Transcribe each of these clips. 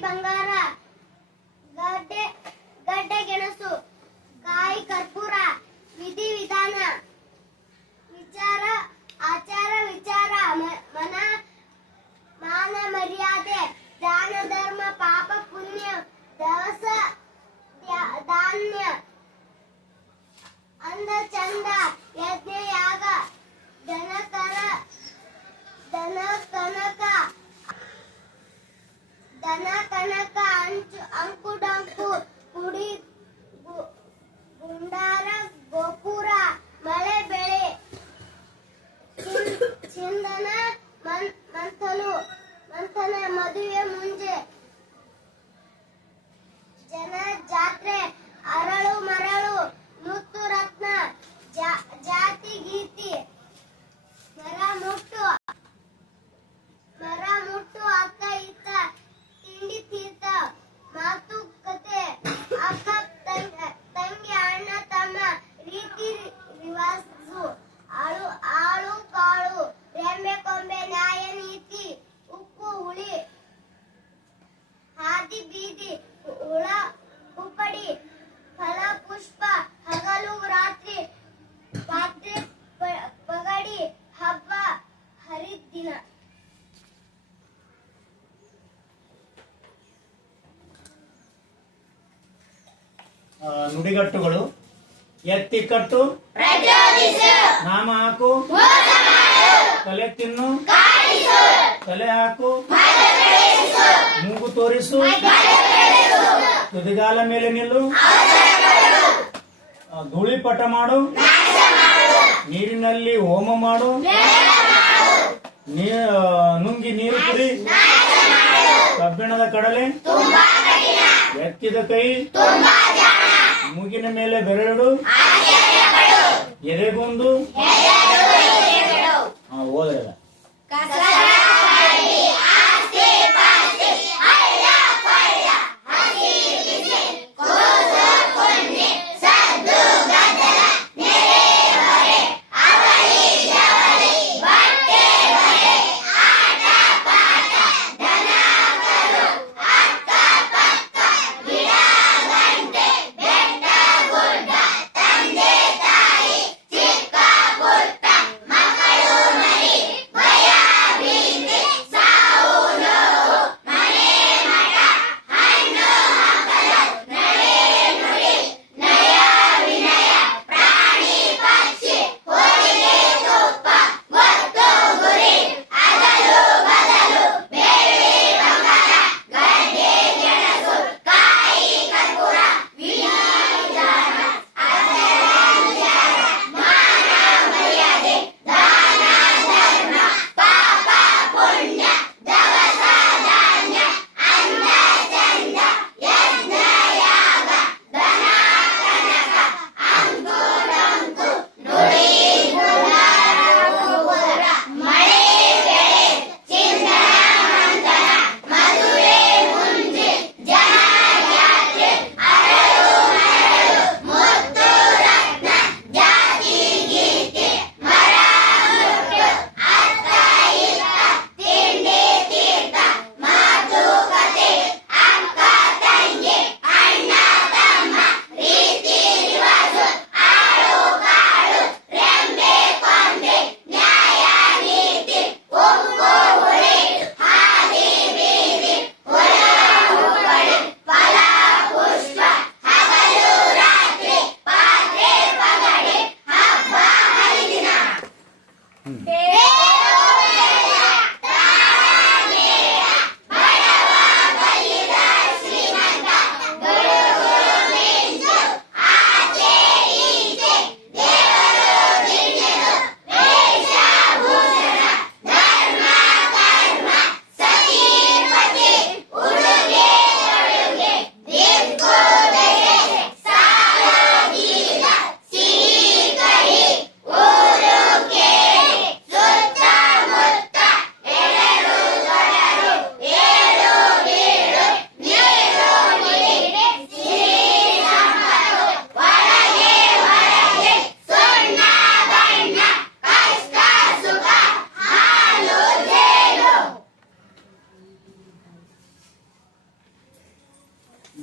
ಬಂಗಾರ ಗಡ್ಡೆ ಗಡ್ಡೆ ಗೆಣಸು ಕಾಯಿ ಕರ್ಪೂರ ವಿಧಿ ವಿಧಾನ ವಿಚಾರ ಆಚಾರ ವಿಚಾರ ಮನ ಮಾನ ಮರ್ಯಾದೆ ದಾನ ಧರ್ಮ ಪಾಪ ಪುಣ್ಯ ದವಸ ಧಾನ್ಯ ಅಂದ ಚಂದ ಯಜ್ಞ ಯಾಗ ದನ ಕರ ದನ ಕನಕ kanak-kanak aku dah ನುಡಿಗಟ್ಟುಗಳು ಎತ್ತಿಕಟ್ಟು ನಾಮ ಹಾಕು. ತಲೆ ತಿನ್ನು. ತಲೆ ಹಾಕು. ಮೂಗು ತೋರಿಸು. ತುದಿಗಾಲ ಮೇಲೆ ನಿಲ್ಲು. ಧೂಳಿಪಟ ಮಾಡು. ನೀರಿನಲ್ಲಿ ಹೋಮ ಮಾಡು. ನುಂಗಿ ನೀರು ಕುಡಿ. ಕಬ್ಬಿಣದ ಕಡಲೆ. ಎತ್ತಿದ ಕೈ. ಮೂಗಿನ ಮೇಲೆ ಬೆರಳು. ಎರೆಗೊಂದು ಹೋದ್ರಲ್ಲ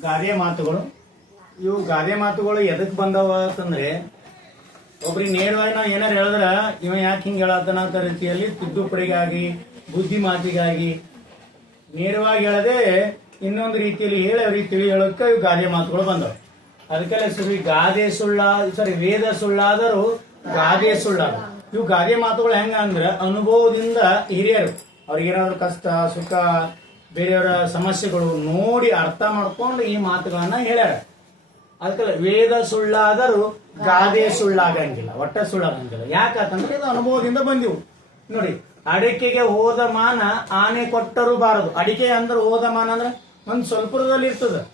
ಗಾದೆ ಮಾತುಗಳು. ಇವು ಗಾದೆ ಮಾತುಗಳು ಎದಕ್ ಬಂದವ ಅಂತಂದ್ರೆ, ಒಬ್ರಿಗೆ ನೇರವಾಗಿ ನಾವು ಏನಾರು ಹೇಳಿದ್ರ, ಇವ ಯಾಕೆ ಹಿಂಗೆ ಹೇಳತ್ತನ ಅಂತ ರೀತಿಯಲ್ಲಿ ತಿದ್ದುಪಡಿಗಾಗಿ ಬುದ್ಧಿ ಮಾತಿಗಾಗಿ ನೇರವಾಗಿ ಹೇಳದೆ ಇನ್ನೊಂದು ರೀತಿಯಲ್ಲಿ ಹೇಳಿ ಅವ್ರಿಗೆ ತಿಳಿ ಹೇಳಕ್ಕ ಇವು ಗಾದೆ ಮಾತುಗಳು ಬಂದವು. ಅದಕ್ಕೆಲ್ಲ ಸುರಿ, ಗಾದೆ ಸುಳ್ಳ, ಸಾರಿ, ವೇದ ಸುಳ್ಳಾದರೂ ಗಾದೆ ಸುಳ್ಳಾದ ಇವು ಗಾದೆ ಮಾತುಗಳು ಹೆಂಗ ಅಂದ್ರೆ, ಅನುಭವದಿಂದ ಹಿರಿಯರು, ಅವ್ರಿಗೇನಾದ್ರು ಕಷ್ಟ, ಸುಖ ಬೇರೆಯವರ ಸಮಸ್ಯೆಗಳು ನೋಡಿ ಅರ್ಥ ಮಾಡ್ಕೊಂಡು ಈ ಮಾತುಗಳನ್ನ ಹೇಳ್ಯಾರ. ಅದಕ್ಕೆ ವೇದ ಸುಳ್ಳಾದರೂ ಗಾದೆ ಸುಳ್ಳಾಗಂಗಿಲ್ಲ, ಒಟ್ಟ ಸುಳ್ಳಾಗಂಗಿಲ್ಲ. ಯಾಕಂತಂದ್ರೆ ಇದು ಅನುಭವದಿಂದ ಬಂದಿವು. ನೋಡಿ, ಅಡಿಕೆಗೆ ಹೋದ ಮಾನ ಆನೆ ಕೊಟ್ಟರು ಬಾರದು. ಅಡಿಕೆ ಅಂದ್ರೆ ಹೋದ ಮಾನ ಅಂದ್ರೆ ಒಂದು ಸ್ವಲ್ಪದಲ್ಲಿ ಇರ್ತದ.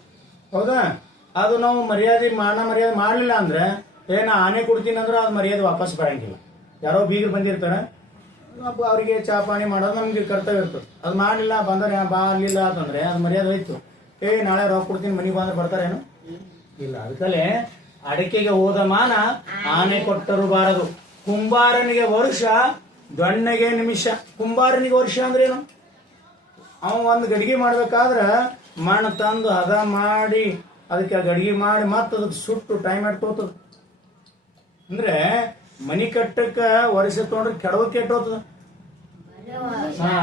ಹೌದಾ? ಅದು ನಾವು ಮರ್ಯಾದೆ ಮಾನ ಮರ್ಯಾದೆ ಮಾಡಲಿಲ್ಲ ಅಂದ್ರೆ ಏನ ಆನೆ ಕೊಡ್ತೀನಿ ಅಂದ್ರೆ ಅದು ಮರ್ಯಾದೆ ವಾಪಸ್ ಬರಂಗಿಲ್ಲ. ಯಾರೋ ಬೀಗರು ಬಂದಿರ್ತಾರೆ ಅವರಿಗೆ ಚಾ ಪಾನಿ ಮಾಡೋದು ನಮ್ಗೆ ಕರ್ತವ್ಯ ಇರ್ತದೆ. ಅದು ಮಾಡಲಿಲ್ಲ, ಬಂದರೆ ಬಾರ್ಲಿಲ್ಲ ಅಂತಂದ್ರೆ ಅದು ಮರ್ಯಾದೆ ಹೋಯ್ತು. ಏ, ನಾಳೆ ರೊಕ್ಕ ಕೊಡ್ತೀನಿ, ಮನೆಗೆ ಬಂದ್ರೆ ಬರ್ತಾರೇನು ಇಲ್ಲ, ಅದಕ್ಕಲ್ಲೇ ಅಡಿಕೆಗೆ ಹೋದ ಮಾನ ಆನೆ ಕೊಟ್ಟರು ಬಾರದು. ಕುಂಬಾರನಿಗೆ ವರ್ಷ, ದೊಣ್ಣೆಗೆ ನಿಮಿಷ. ಕುಂಬಾರನಿಗೆ ವರ್ಷ ಅಂದ್ರೆ ಏನು? ಅವ ಒಂದು ಗಡಿಗೆ ಮಾಡ್ಬೇಕಾದ್ರ ಮಣ್ಣು ತಂದು ಹದ ಮಾಡಿ, ಅದಕ್ಕೆ ಗಡಿಗೆ ಮಾಡಿ ಮತ್ತೆ ಅದಕ್ಕೆ ಸುಟ್ಟು ಟೈಮ್ ಇಟ್ಕೋತದ ಅಂದ್ರೆ ಮನಿ ಕಟ್ಟಕ್ಕ ವರ್ಷ ತೊಗೊಂಡ್ರೆ ಕೆಡವ ಕೆಟ್ಟೋತದ ಹಾ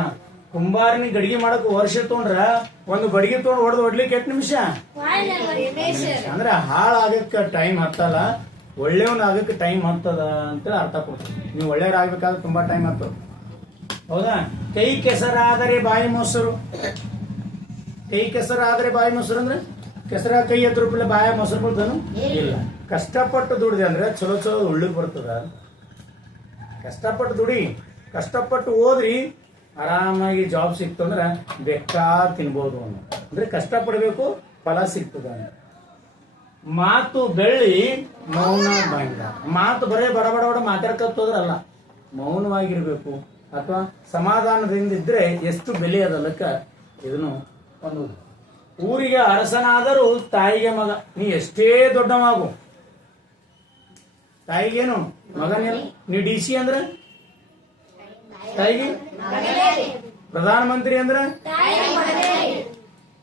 ಕುಂಬಾರನಿ ಗಡಿಗೆ ಮಾಡಕ್ ವರ್ಷ ತೊಗೊಂಡ್ರ ಒಂದು ಗಡಿಗೆ ತೊಗೊಂಡು ಹೊಡೆದು ಹೊಡ್ಲಿಕ್ಕೆ ಎಷ್ಟು ನಿಮಿಷ? ಅಂದ್ರೆ ಹಾಳಾಗಕ್ಕೆ ಟೈಮ್ ಹತ್ತಲ್ಲ ಒಳ್ಳೆಯವನ್ ಆಗಕ್ಕೆ ಟೈಮ್ ಹತ್ತದ ಅಂತ ಅರ್ಥ ಕೊಡ್ತದೆ ನೀವು ಒಳ್ಳೆಯವ್ರಾಗ್ಬೇಕಾದ್ರೆ ತುಂಬಾ ಟೈಮ್ ಹತ್ತದ. ಹೌದಾ? ಕೈ ಕೆಸರಾದರೆ ಬಾಯಿ ಮೊಸರು. ಕೈ ಕೆಸರಾದರೆ ಬಾಯಿ ಮೊಸರು ಅಂದ್ರೆ? ಕೆಸರ ಕೈ ಎತ್ತು ರೂಪಾಯಿ ಬಾಯ ಮೊಸರು ಬರ್ತದನು ಇಲ್ಲ. ಕಷ್ಟಪಟ್ಟು ದುಡಿದೆ ಅಂದ್ರೆ ಚಲೋ ಚಲೋ ಉಳ್ಳಿಗೆ ಬರ್ತದ. ಕಷ್ಟಪಟ್ಟು ದುಡಿ ಕಷ್ಟಪಟ್ಟು ಓದ್ರಿ ಆರಾಮಾಗಿ ಜಾಬ್ ಸಿಕ್ತು ಅಂದ್ರೆ ಬೇಕಾದ್ ತಿನ್ಬೋದು ಅಂತ ಅಂದ್ರೆ ಕಷ್ಟಪಡಬೇಕು ಫಲ ಸಿಗ್ತದ ಅಂತ. ಮಾತು ಬೆಳ್ಳಿ ಮೌನ ಬಂಗ ಮಾತು ಬರೇ ಬಡ ಬಡ ಬಡ ಮಾತಾಡ್ಕೋದ್ರಲ್ಲ ಮೌನವಾಗಿರ್ಬೇಕು. ಅಥವಾ ಸಮಾಧಾನದಿಂದ ಇದ್ರೆ ಎಷ್ಟು ಬೆಲೆ ಅದಲ್ಲಕ್ಕ ಇದನ್ನು ಒಂದು ಊರಿಗೆ ಅರಸನಾದರೂ ತಾಯಿಗೆ ಮಗ. ನೀ ಎಷ್ಟೇ ದೊಡ್ಡವಾಗು ತಾಯಿಗೇನು? ಮಗನಿಲ್ಲ ನೀ ಡಿ ಸಿ ಅಂದ್ರ? ತಾಯಿಗೆ? ಪ್ರಧಾನಮಂತ್ರಿ ಅಂದ್ರ?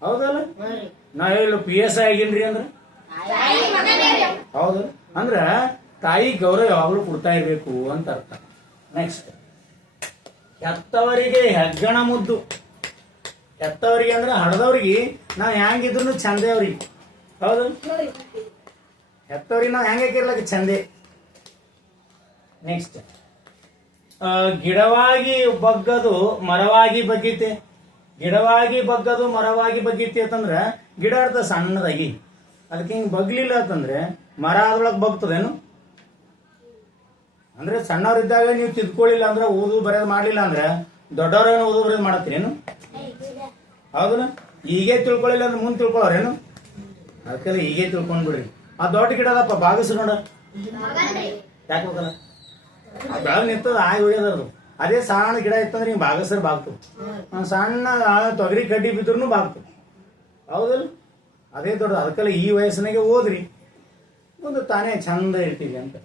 ಹೌದಲ್ಲ? ನಾ ಹೇಳು ಪಿ ಎಸ್ ಐ ಆಗಿನ್ರಿ ಅಂದ್ರ? ಹೌದು. ಅಂದ್ರ ತಾಯಿ ಗೌರವ ಯಾವಾಗ್ಲೂ ಕೊಡ್ತಾ ಇರಬೇಕು ಅಂತ ಅರ್ಥ. ನೆಕ್ಸ್ಟ್ ಹೆತ್ತವರಿಗೆ ಹೆಗ್ಗಣ ಮುದ್ದು. ಹೆತ್ತವರಿಗೆ ಅಂದ್ರೆ ಹಡದವ್ರಿಗೆ ನಾವು ಹೆಂಗಿದ್ರು ಚಂದೆ ಅವ್ರಿಗೆ. ಹೌದು? ಹೆತ್ತವ್ರಿಗೆ ನಾವು ಹೆಂಗೆ ಹಾಕಿರ್ಲಕ್ಕ ಚಂದೆ? ನೆಕ್ಸ್ಟ್ ಗಿಡವಾಗಿ ಬಗ್ಗದು ಮರವಾಗಿ ಬಗ್ಗೀತೆ. ಗಿಡವಾಗಿ ಬಗ್ಗದು ಮರವಾಗಿ ಬಗ್ಗೀತಿ ಅಂತಂದ್ರೆ ಗಿಡ ಅರ್ಥ ಸಣ್ಣದಾಗಿ. ಅದಕ್ಕೆ ಹಿಂಗೆ ಬಗ್ಲಿಲ್ಲ ಅಂತಂದ್ರೆ ಮರ ಅದ್ರೊಳಗೆ ಬಗ್ತದೇನು? ಅಂದ್ರೆ ಸಣ್ಣವ್ರಿದ್ದಾಗ ನೀವು ತಿದ್ಕೊಳ್ಳಿಲ್ಲ ಅಂದ್ರೆ ಓದು ಬರೆಯೋದು ಮಾಡಲಿಲ್ಲ ಅಂದ್ರೆ ದೊಡ್ಡವ್ರೇನು ಓದು ಬರೆಯೋದು ಮಾಡತ್ತೀರೇನು? ಹೌದಲ್ಲ ಈಗೇ ತಿಳ್ಕೊಳ್ಳಿಲ್ಲ ಅಂದ್ರೆ ಮುಂದೆ ತಿಳ್ಕೊಳ್ಳೋರೇನು ಅದಕ್ಕೆಲ್ಲ ಈಗೇ ತಿಳ್ಕೊಂಡ್ಬಿಡಿ ಆ ದೊಡ್ಡ ಗಿಡ ಅದಪ್ಪ ನೋಡ. ಯಾಕೆ ಹೋಗಲ್ಲ? ಆ ಬೆಳಗ್ ನಿಂತದ, ಆಗಿ ಹೋಗ್ಯದದು ಅದೇ ಸಣ್ಣ ಗಿಡ ಇತ್ತಂದ್ರೆ ಹಿಂಗೆ ಬಾಗಸರ್ ಬಾಗ್ತು. ಸಣ್ಣ ತೊಗರಿ ಕಡ್ಡಿ ಬಿದ್ರು ಬಾಗ್ತು. ಹೌದಲ್ಲ? ಅದೇ ದೊಡ್ಡ ಅದಕ್ಕೆಲ್ಲ ಈ ವಯಸ್ಸಿನಾಗೆ ಓದ್ರಿ. ಒಂದು ತಾನೇ ಚಂದ ಇರ್ತೀವಿ ಅಂತ.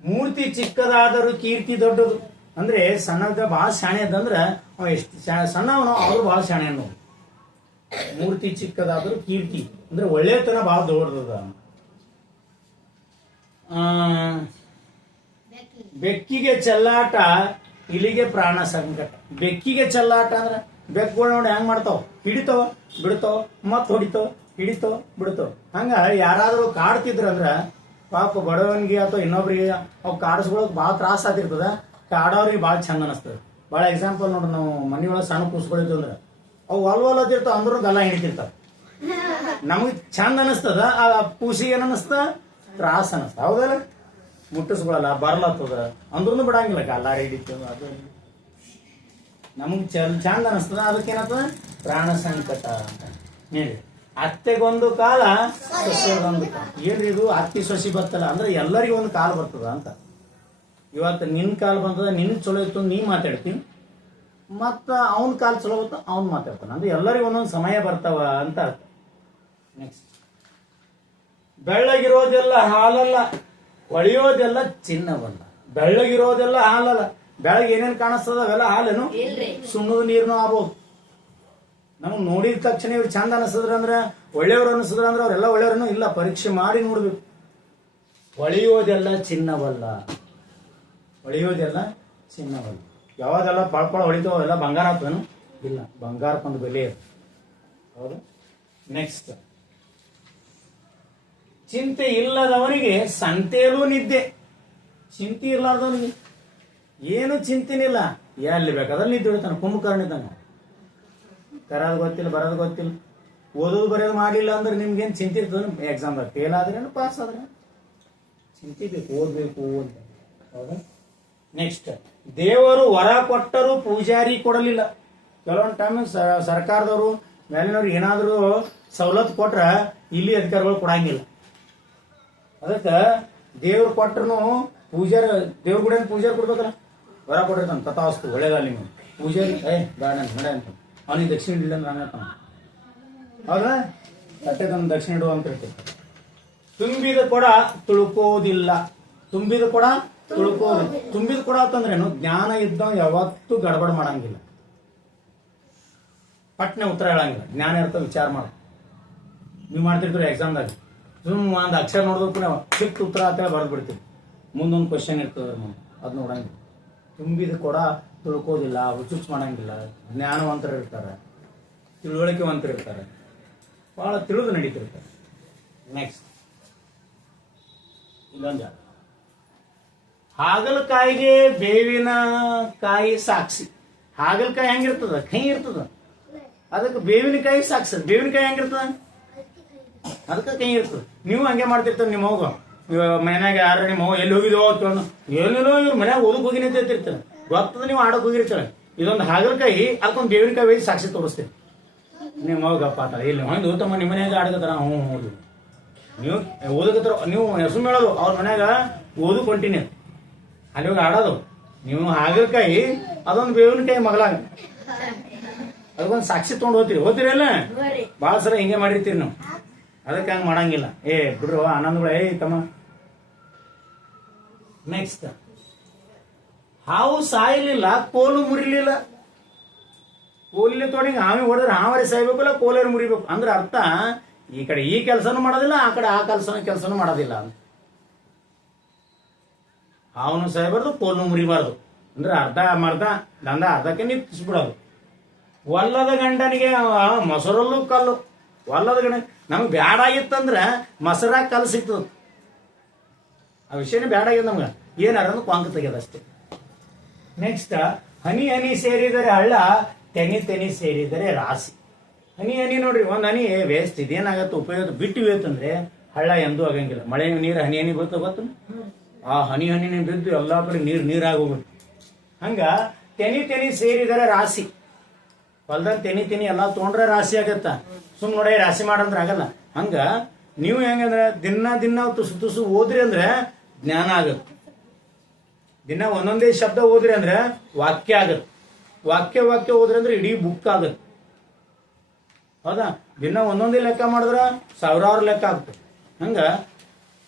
ಮೂರ್ತಿ ಚಿಕ್ಕದಾದರೂ ಕೀರ್ತಿ ದೊಡ್ಡದು. ಅಂದ್ರೆ ಸಣ್ಣದ ಬಹಳ ಶಾಣೆ ಅದಂದ್ರ ಅವ ಎಷ್ಟು ಸಣ್ಣವನು ಅವರು ಬಹಳ ಶಾಣೆ ಅನ್ನೋ ಮೂರ್ತಿ ಚಿಕ್ಕದಾದ್ರೂ ಕೀರ್ತಿ. ಅಂದ್ರೆ ಒಳ್ಳೆತನ ಬಹಳ ದೊಡ್ಡದ ಬೆಕ್ಕಿಗೆ ಚೆಲ್ಲಾಟ, ಇಲಿಗೆ ಪ್ರಾಣ ಸಂಕಟ. ಬೆಕ್ಕಿಗೆ ಚೆಲ್ಲಾಟ ಅಂದ್ರೆ ಬೆಕ್ಕುಗಳು ನೋಡಿ ಹೆಂಗ್ ಮಾಡ್ತಾವ? ಹಿಡಿತಾವ, ಬಿಡ್ತಾವ ಮತ್ ಹೊಡಿತಾವ, ಹಿಡಿತಾವ, ಬಿಡ್ತಾವ. ಹಂಗ ಯಾರಾದ್ರೂ ಕಾಡ್ತಿದ್ರಂದ್ರ ಪಾಪ ಬಡವನಿಗೆ ಅಥವಾ ಇನ್ನೊಬ್ರಿಗೆ ಅವ್ ಕಾಡಿಸ್ಕೊಳಕ್ ಭಾಳ ತ್ರಾಸ ಆತಿರ್ತದ ಕಾಡೋರಿಗೆ ಭಾಳ ಚಂದ ಅನಿಸ್ತದೆ. ಭಾಳ ಎಕ್ಸಾಂಪಲ್ ನೋಡ್ರಿ ನಾವು ಮನಿ ಒಳಗೆ ಸಣ್ಣ ಕೂಸ್ಕೊಳಿತು ಅಂದ್ರೆ. ಅವು ಅದಿರ್ತಾವ ಅಂದ್ರೂ ಗಲ್ಲ ಹಿಡಿತಿರ್ತಾವ. ನಮಗ್ ಚಂದ ಅನಿಸ್ತದ, ಆ ಕೂಸಿ ಏನ್ ಅನಿಸ್ತ? ತ್ರಾಸ ಅನಸ್ತ. ಹೌದಲ್ಲ? ಮುಟ್ಟಿಸ್ಕೊಳಲ್ಲ ಬರ್ಲತ್ತದ ಅಂದ್ರೂ ಬಿಡಂಗಿಲ್ಲ, ಗಲ್ಲ ಹಿಡಿತು ಅದು ನಮಗೆ ನಮಗ್ ಚಲ್ ಚಂದ ಅನಿಸ್ತದ ಅದಕ್ಕೇನತ್ತದ ಪ್ರಾಣ ಸಂಕಟ ಅಂತ. ಹೇಳಿ. ಅತ್ತೆಗೊಂದು ಕಾಲ ಸೊಸೆಗೊಂದು ಕಾಲ. ಏನ್ರಿ ಇದು? ಅತ್ತಿ ಸೊಸಿ ಬರ್ತಲ್ಲ ಅಂದ್ರೆ ಎಲ್ಲರಿಗೂ ಒಂದು ಕಾಲ ಬರ್ತದ ಅಂತ. ಇವತ್ತು ನಿನ್ನ ಕಾಲ ಬಂದದ ನಿನ್ನ ಚಲೋ ಇತ್ತು ನೀ ಮಾತಾಡ್ತೀನಿ. ಮತ್ತ ಅವನ್ ಕಾಲ ಚಲೋ ಇತ್ತು ಅವ್ನ್ ಮಾತಾಡ್ತಾನೆ. ಅಂದ್ರೆ ಎಲ್ಲರಿಗೂ ಒಂದೊಂದು ಸಮಯ ಬರ್ತಾವ ಅಂತ ಅರ್ಥ. ನೆಕ್ಸ್ಟ್ ಬೆಳ್ಳಗಿರೋದೆಲ್ಲ ಹಾಲಲ್ಲ ಒಳಿಯೋದೆಲ್ಲ ಚಿನ್ನವಲ್ಲ ಬೆಳ್ಳಗಿರೋದೆಲ್ಲ ಹಾಲಲ್ಲ. ಬೆಳಗ್ಗೆ ಏನೇನ್ ಕಾಣಿಸ್ತದ ಅವೆಲ್ಲ ಹಾಲೇನು? ಸುಣ್ಣದ ನೀರ್ನು ಆಗ್ಬೋದು. ನಮ್ಗೆ ನೋಡಿದ ತಕ್ಷಣ ಇವ್ರು ಚಂದ ಅನಿಸಿದ್ರ ಅಂದ್ರೆ ಒಳ್ಳೆಯವ್ರು ಅನಿಸಿದ್ರ ಅಂದ್ರೆ ಅವರೆಲ್ಲ ಒಳ್ಳೆಯವ್ರನ್ನು ಇಲ್ಲ ಪರೀಕ್ಷೆ ಮಾಡಿ ನೋಡ್ಬೇಕು. ಹೊಳೆಯೋದೆಲ್ಲ ಚಿನ್ನವಲ್ಲ. ಹೊಳೆಯೋದೆಲ್ಲ ಚಿನ್ನವಲ್ಲ ಯಾವಾಗೆಲ್ಲ ಪಳ ಪಳ ಹೊಳಿತಾವ ಎಲ್ಲ ಬಂಗಾರ ಆಗ್ತದೇನು? ಇಲ್ಲ ಬಂಗಾರಕ್ಕೊಂದು ಬೆಲೆ ಇದೆ ಹೌದು? ನೆಕ್ಸ್ಟ್ ಚಿಂತೆ ಇಲ್ಲದವನಿಗೆ ಸಂತೆಯಲ್ಲೂ ನಿದ್ದೆ. ಚಿಂತೆ ಇರ್ಲಾರ್ದವನಿಗೆ. ಏನು ಚಿಂತೆನಿಲ್ಲ. ಎಲ್ಲಿ ಬೇಕಾದ್ರೆ ನಿದ್ದೆ ಹೊಡಿತಾನೆ, ಕುಂಭಕರ್ಣ ಇದ್ದಾನೆ. ಕರೋದು ಗೊತ್ತಿಲ್ಲ, ಬರೋದು ಗೊತ್ತಿಲ್ಲ. ಓದೋದು ಬರೆಯೋದು ಮಾಡಲಿಲ್ಲ ಅಂದ್ರೆ ನಿಮ್ಗೇನು ಚಿಂತೆ ಇರ್ತದೆ ಎಕ್ಸಾಮ್ದಾಗ ಫೇಲ್ ಆದ್ರೇನು ಪಾಸ್ ಆದ್ರೆ ಚಿಂತೆ ಬೇಕು ಓದಬೇಕು ಅಂತ ಹೌದಾ? ನೆಕ್ಸ್ಟ್ ದೇವರು ವರ ಕೊಟ್ಟರು ಪೂಜಾರಿ ಕೊಡಲಿಲ್ಲ. ಕೆಲವೊಂದು ಟೈಮ್ ಸರ್ಕಾರದವರು ಮೇಲಿನವ್ರಿಗೆ ಏನಾದರೂ ಸವಲತ್ತು ಕೊಟ್ರ ಇಲ್ಲಿ ಅಧಿಕಾರಿಗಳು ಕೊಡಂಗಿಲ್ಲ. ಅದಕ್ಕೆ ದೇವ್ರು ಕೊಟ್ರು ಪೂಜಾರಿ, ದೇವ್ರ ಕೂಡ ಪೂಜಾರಿ ಕೊಡ್ಬೇಕಲ್ಲ? ವರ ಕೊಟ್ಟಿರ್ತಾನೆ ತಥಾಸ್ತು ಒಳ್ಳೇದಲ್ಲ ನೀವು ಪೂಜಾರಿ, ಏ, ಬೇಡ ನಡೆ ಅಂತ. ಅವನಿಗೆ ದಕ್ಷಿಣ ಇಲ್ಲ ಅಂದ್ರೆ ಹಂಗತ್ತಾನ ಹೌದಾ? ತಟ್ಟೆ ತಂದು ದಕ್ಷಿಣ ಇಡುವ ಅಂತ ತುಂಬಿದ ಕೊಡ ತುಳುಕೋದಿಲ್ಲ. ತುಂಬಿದ ಕೊಡ ತುಳುಕೋದಿಲ್ಲ ತುಂಬಿದ ಕೂಡ ಅಂತಂದ್ರೇನು? ಜ್ಞಾನ ಇದ್ದ ಯಾವತ್ತೂ ಗಡಬಡ ಮಾಡಂಗಿಲ್ಲ. ಪಟ್ನೆ ಉತ್ತರ ಹೇಳಂಗಿಲ್ಲ. ಜ್ಞಾನ ಇರ್ತ ವಿಚಾರ ಮಾಡ. ನೀವು ಮಾಡ್ತಿರ್ತೀರಿ ಎಕ್ಸಾಮ್ದಾಗ ಸುಮ್ ಒಂದು ಅಕ್ಷರ ನೋಡಿದ್ರು ಕೂಡ ಚಿಕ್ಕ ಉತ್ತರ ಅಂತೇಳಿ ಬರೆದು ಬಿಡ್ತೀವಿ. ಮುಂದೊಂದು ಕ್ವಶನ್ ಇರ್ತದ ಅದು ನೋಡಂಗಿಲ್ಲ. ತುಂಬಿದ ಕೊಡ ತುಳ್ಕೋದಿಲ್ಲ, ಹುಚ್ಚುಚ್ಚು ಮಾಡಂಗಿಲ್ಲ. ಜ್ಞಾನವಂತರು ಇರ್ತಾರೆ. ತಿಳುವಳಿಕೆವಂತರು ಇರ್ತಾರೆ. ಭಾಳ ತಿಳಿದು ನಡೀತಿರ್ತಾರೆ ನೆಕ್ಸ್ಟ್ ಇಲ್ಲೊಂದು ಜಾಗ. ಹಾಗಲಕಾಯಿಗೆ ಬೇವಿನ ಕಾಯಿ ಸಾಕ್ಷಿ ಹಾಗಲಕಾಯಿ ಹೆಂಗಿರ್ತದ? ಕೈ ಇರ್ತದ? ಅದಕ್ಕೆ ಬೇವಿನಕಾಯಿ ಸಾಕ್ಷಿ ಬೇವಿನಕಾಯಿ ಹೆಂಗಿರ್ತದ? ಅದಕ್ಕೆ ಕೈ ಇರ್ತದ. ನೀವು ಹಂಗೆ ಮಾಡ್ತಿರ್ತಾರೆ ನಿಮ್ಮ ಹೋಗ ಮನ್ಯಾಗ ಯಾರು ನಿಮ್ಮ ಹೋಗ ಎಲ್ಲಿ ಹೋಗಿದೋ ಅಂತ ಏನಿಲ್ಲೋ ಇವ್ರು ಮನ್ಯಾಗ ಓದಕ್ ಹೋಗಿ ಅಂತ ಹೇಳ್ತಿರ್ತಾರೆ ಗೊತ್ತದ ನೀವು ಆಡಕ್ ಹೋಗಿರ್ತಾರೆ. ಇದೊಂದು ಹಾಗಲಕಾಯಿ, ಅದಕ್ಕೊಂದು ಬೇವಿನಕಾಯಿ ಒಯ್ದು ಸಾಕ್ಷಿ ತೋರಿಸ್ತೀರಿ ನಿಮ್ಮ ಹೋಗಪ್ಪ ಆತ ಇಲ್ಲಿ, ಒಂದು ತಮ್ಮ ನಿಮ್ಮ ಮನ್ಯಾಗ ಆಡಕತ್ತಾರ, ಹ್ಞೂ ಹೌದು ನೀವು ಓದಕತ್ತಾರ, ನೀವು ಹೆಸರು ಹೇಳೋದು. ಅವ್ರ ಮನ್ಯಾಗ ಓದು ಕೊಂಟಿನಿ ಅಲ್ಲಿ ಹೋಗಿ ಆಡೋದು. ನೀವು ಹಾಗಲಕಾಯಿ ಅದೊಂದು ಬೇವಿನಕಾಯಿ ಮಗಳಾಗ ಅದಕ್ಕೊಂದು ಸಾಕ್ಷಿ ತೊಗೊಂಡು ಹೋಗ್ತೀರಿ. ಹೋಗ್ತೀರಲ್ಲ ಭಾಳ ಸಲ ಹಿಂಗೆ ಮಾಡಿರ್ತೀರಿ ನಾವು. ಅದಕ್ಕೆ ಹಂಗೆ ಮಾಡಂಗಿಲ್ಲ. ಏ ಬಿಡ್ರು ಆನಂದಗಳು ಏ ತಮ್ಮ. ನೆಕ್ಸ್ಟ್ ಹಾವು ಸಾಯಲಿಲ್ಲ ಕೋಲು ಮುರಿಲಿಲ್ಲ. ಕೋಲಿ ತೊಡಿ ಹಾವಿ ಹೊಡೆದ್ರೆ ಹಾವರಿ ಸಾಯ್ಬೇಕಲ್ಲ ಕೋಲರ್ ಮುರಿಬೇಕು? ಅಂದ್ರೆ ಅರ್ಥ ಈ ಕಡೆ ಈ ಕೆಲಸನೂ ಮಾಡೋದಿಲ್ಲ ಆ ಕಡೆ ಆ ಕೆಲಸನ ಕೆಲಸನೂ ಮಾಡೋದಿಲ್ಲ ಅಂತ. ಹಾವನು ಸಾಯ್ಬಾರ್ದು ಕೋನು ಮುರಿಬಾರ್ದು. ಅಂದ್ರೆ ಅರ್ಧ ಮರ್ಧ ದಂಡ ಅರ್ಧಕ್ಕೆ ನಿಂತಿಸ್ಬಿಡೋದು ಒಲ್ಲದ ಗಂಡನಿಗೆ ಮೊಸರಲ್ಲೂ ಕಲ್ಲು ಒಲ್ಲದ ಗಂಡ, ನಮ್ಗೆ ಬ್ಯಾಡ ಆಗಿತ್ತಂದ್ರೆ ಮೊಸರಾಗ ಕಲ್ಲು ಸಿಗ್ತದ. ಆ ವಿಷಯನೇ ಬ್ಯಾಡ ಆಗ್ಯದ ನಮ್ಗೆ. ಏನಾರ ಕೊಂಕ ತೆಗ್ಯದ ಅಷ್ಟೇ. ನೆಕ್ಸ್ಟ್ ಹನಿ ಹನಿ ಸೇರಿದರೆ ಹಳ್ಳ, ತೆನಿ ತೆನಿ ಸೇರಿದರೆ ರಾಸಿ ಹನಿ ಹನಿ ನೋಡ್ರಿ, ಒಂದು ಹನಿ ವೇಸ್ಟ್ ಇದೇನಾಗತ್ತೆ, ಉಪಯೋಗ, ಬಿಟ್ಟು ಹೋಯ್ತಂದ್ರೆ ಹಳ್ಳ ಎಂದೂ ಆಗಂಗಿಲ್ಲ. ಮಳೆ ನೀರು ಹನಿ ಹನಿ ಬರ್ತದೆ ಗೊತ್ತ ಆ ಹನಿ ಹನಿನೇ ಬಿದ್ದು ಎಲ್ಲ ಕಡೆ ನೀರು ನೀರಾಗೋಗ್ಬಿಟ್ಟು ಹಂಗ ತೆನಿ ತೆನಿ ಸೇರಿದರೆ ರಾಶಿ. ಹೊಲ್ದಾಗ ತೆನಿ ತೆನಿ ಎಲ್ಲ ತೊಗೊಂಡ್ರೆ ರಾಶಿ ಆಗತ್ತ. ಸುಮ್ ನೋಡೇ ರಾಶಿ ಮಾಡಂದ್ರ ಆಗಲ್ಲ. ಹಂಗ ನೀವು ಹೆಂಗಂದ್ರೆ ದಿನ ದಿನ ತುಸು ತುಸು ಓದ್ರಿ ಅಂದ್ರೆ ಜ್ಞಾನ ಆಗತ್ತೆ. ದಿನ ಒಂದೊಂದೇ ಶಬ್ದ ಓದ್ರಿ ಅಂದ್ರೆ ವಾಕ್ಯ ಆಗತ್ತೆ. ವಾಕ್ಯ ವಾಕ್ಯ ಓದ್ರಿ ಅಂದ್ರೆ ಇಡೀ ಬುಕ್ ಆಗತ್ತೆ. ಹೌದಾ? ದಿನ ಒಂದೊಂದೇ ಲೆಕ್ಕ ಮಾಡಿದ್ರ ಸಾವಿರಾರು ಲೆಕ್ಕ ಆಗ್ತದೆ. ಹಂಗ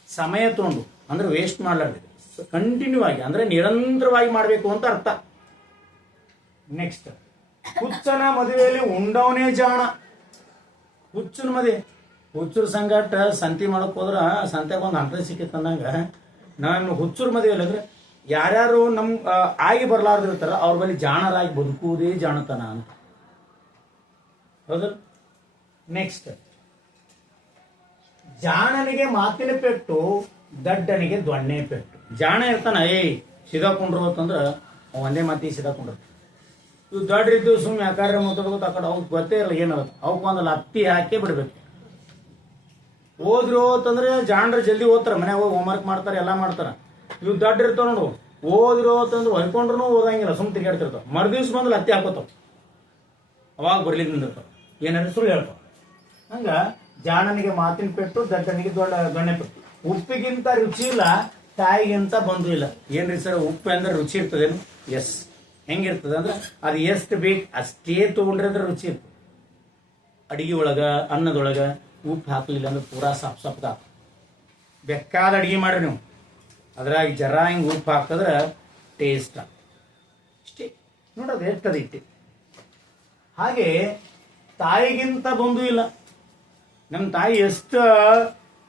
ಸಮಯ ತಗೊಂಡು ಅಂದ್ರೆ ವೇಸ್ಟ್ ಮಾಡ್ಲಾರ್ದು. ಕಂಟಿನ್ಯೂ ಆಗಿ ಅಂದ್ರೆ ನಿರಂತರವಾಗಿ ಮಾಡಬೇಕು ಅಂತ ಅರ್ಥ. ನೆಕ್ಸ್ಟ್ ಹುಚ್ಚನ ಮದುವೆಯಲ್ಲಿ ಉಂಡವನೇ ಜಾಣ. ಹುಚ್ಚನ ಮದುವೆ. ಹುಚ್ಚರ ಸಂಗಾಟ ಸಂತಿ ಮಾಡಕ್ ಹೋದ್ರ ಸಂತ್ಯಾಗ ಒಂದು ಅರ್ಥ ಸಿಕ್ಕಿತ್ತು ಅಂದಂಗ, ನಾನು ಹುಚ್ಚರ ಮದುವೆಯಲ್ಲಿ ಅಂದ್ರೆ ಯಾರ್ಯಾರು ನಮ್ ಆಗಿ ಬರ್ಲಾರ್ದಿರ್ತಾರ ಅವ್ರ ಬಳಿ ಜಾಣರಾಗಿ ಬದುಕುವುದೇ ಜಾಣತನ ಅಂತ. ಹೌದು? ನೆಕ್ಸ್ಟ್ ಜಾಣನಿಗೆ ಮಾತಿನ ಪೆಟ್ಟು ದಡ್ಡನಿಗೆ ದೊಣ್ಣೆ ಪೆಟ್ಟು. ಜಾಣ ಇರ್ತಾನ ಏಯ್ ಸಿದಾಕೊಂಡ್ರು ಅಂತಂದ್ರ ಒಂದೇ ಮಾತಿ ಸಿದಾಕೊಂಡ್ರು ದೊಡ್ಡ ದೊಡ್ಡರಿದ್ದು ಸುಮ್ಮನೆ ಯಾಕಾದ್ರೆ ಮಾತಾಡ್ಬೇಕು ಆ ಕಡೆ ಅವ್ಕೆ ಗೊತ್ತೇ ಇರಲ್ಲ ಏನದ. ಅವಕ್ಕೆ ಒಂದು ಲತ್ತಿ ಹಾಕಿ ಬಿಡ್ಬೇಕು. ಓದ್ರು ಅಂತಂದ್ರೆ ಜಾಣರು ಜಲ್ದಿ ಓದ್ತಾರ ಮನ್ಯಾಗ ಹೋಗಿ ಹೋಮ್ವರ್ಕ್ ಮಾಡ್ತಾರ, ಎಲ್ಲ ಮಾಡ್ತಾರ. ಇವ್ ದೊಡ್ಡ ಇರ್ತಾವ ನೋಡು ಓದಿರೋ ಅಂತಂದ್ರೆ ಹೊಯ್ಕೊಂಡ್ರು ಓದಂಗಿಲ್ಲ ಸುಮ್ ತಿರ್ಗಾಡ್ತಿರ್ತಾವ ಮರ್ದಿವ್ಸ ಬಂದು ಲತ್ತಿ ಹಾಕೋತಾವ. ಅವಾಗ ಬರ್ಲಿಕ್ಕೆ ನಿಂದಿರ್ತಾವ. ಏನಾದ್ರು ಸುಳ್ಳು ಹೇಳ್ತಾವ. ಹಂಗ ಜಾಣನಿಗೆ ಮಾತಿನ ಪೆಟ್ಟು, ದಡ್ಡನಿಗೆ ದೊಡ್ಡ ದೊಣ್ಣೆ ಪೆಟ್ಟು. ಉಪ್ಪಿಗಿಂತ ರುಚಿ ಇಲ್ಲ, ತಾಯಿಗಿಂತ ಬಂದು ಇಲ್ಲ. ಏನ್ರಿ ಸರ್, ಉಪ್ಪು ಅಂದ್ರೆ ರುಚಿ ಇರ್ತದೇನು? ಎಸ್ ಹೆಂಗಿರ್ತದೆ ಅಂದ್ರೆ ಅದು ಎಷ್ಟು ಬೇಕು ಅಷ್ಟೇ ತಗೊಂಡ್ರೆ ಅಂದ್ರೆ ರುಚಿ ಇರ್ತದೆ. ಅಡಿಗೆ ಒಳಗ, ಅನ್ನದೊಳಗೆ ಉಪ್ಪು ಹಾಕಲಿಲ್ಲ ಅಂದ್ರೆ ಪೂರಾ ಸಾಪ್ ಸಪ್ದ ಬೆಕ್ಕಾದ ಅಡಿಗೆ ಮಾಡ್ರಿ ನೀವು. ಅದ್ರಾಗ ಜರ ಹಿಂಗೆ ಉಪ್ಪು ಹಾಕಿದ್ರೆ ಟೇಸ್ಟ್ ಇಷ್ಟೇ ನೋಡೋದು ಎಷ್ಟು ಇಟ್ಟೆ ಹಾಗೆ ತಾಯಿಗಿಂತ ಬಂದು ಇಲ್ಲ. ನಮ್ಮ ತಾಯಿ ಎಷ್ಟು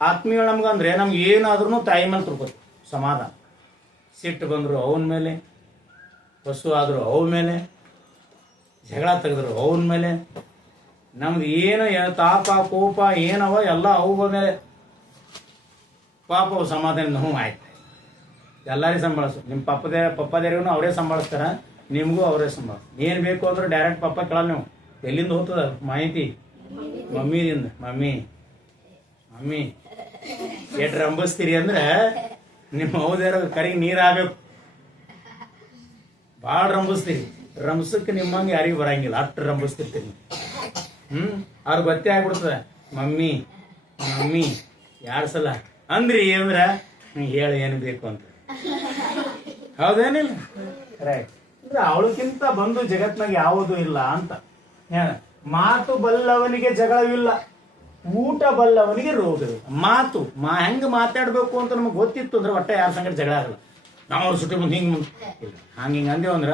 ಆತ್ಮೀಯ ಅಂದರೆ ನಮ್ಗೆ ಏನಾದ್ರೂ ತಾಯಿ ಮೇಲೆ ತಿಳ್ಕೊತೀವಿ ಸಮಾಧಾನ. ಸಿಟ್ಟು ಬಂದರು ಅವನ ಮೇಲೆ ಪಶು ಆದರೂ ಅವನ ಮೇಲೆ, ಜಗಳ ತೆಗೆದ್ರು ಅವನ ಮೇಲೆ. ನಮ್ದು ಏನು ತಾಪ, ಕೋಪ, ಏನವ, ಎಲ್ಲ ಅವುಗಳ ಮೇಲೆ. ಪಾಪ ಸಮಾಧಾನ ನೋವು ಆಯ್ತು. ಎಲ್ಲರಿಗೂ ಸಂಭಾಳಿಸು. ನಿಮ್ಮ ಪಪ್ಪದೇ, ಪಪ್ಪದೇರಿಗೂ ಅವರೇ ಸಂಭಾಳಿಸ್ತಾರೆ, ನಿಮಗೂ ಅವರೇ ಸಂಭಾಳ. ಏನು ಬೇಕು ಅಂದ್ರೆ ಡೈರೆಕ್ಟ್ ಪಪ್ಪ ಕೇಳಲ್ಲ ನೀವು. ಎಲ್ಲಿಂದ ಹೋಗ್ತದ ಮಾಹಿತಿ? ಮಮ್ಮಿದಿಂದ. ಮಮ್ಮಿ. ಮಮ್ಮಿ. ಎಟ್ ರಂಬಿಸ್ತೀರಿ ಅಂದ್ರೆ ನಿಮ್ಮ ಹೌದಾರ ಕರಿಗೆ ನೀರ್ ಆಗ್ಬೇಕು ಭಾಳ ರಂಬಿಸ್ತೀರಿ. ರಂಬಸಕ್ಕೆ ನಿಮ್ಮಂಗ ಯಾರಿಗೂ ಬರಂಗಿಲ್ಲ. ಅಷ್ಟು ರಂಬಿಸ್ತಿರ್ತೀರಿ ಹ್ಮ್? ಅವ್ರ ಗೊತ್ತೇ ಆಗ್ಬಿಡ್ತದ. ಮಮ್ಮಿ ಮಮ್ಮಿ, ಯಾರ ಸಲ? ಅಂದ್ರಿ ನೀ ಹೇಳು ಏನು ಬೇಕು ಅಂತ. ಹೌದೇನಿಲ್ಲ? ಅಂದ್ರೆ ಅವಳಕ್ಕಿಂತ ಬಂದು ಜಗತ್ನಾಗ ಯಾವುದು ಇಲ್ಲ ಅಂತ. ಮಾತು ಬಲ್ಲವನಿಗೆ ಜಗಳವಿಲ್ಲ. ಊಟ ಬಲ್ಲವನಿಗೆ ರೋಗ ಮಾತು, ಮಾ ಹೆಂಗ್ ಮಾತಾಡಬೇಕು ಅಂತ ನಮಗೆ ಗೊತ್ತಿತ್ತು ಅಂದ್ರೆ ಒಟ್ಟ ಯಾರ ಸಂಗಡ ಜಗಳ ಆಗಲ್ಲ. ನಾವು ಸುಟ್ಟಿ ಮುಂದೆ ಹಿಂಗ್ ಮುಂದೆ ಹಂಗ ಹಿಂಗ ಅಂದೇವಂದ್ರ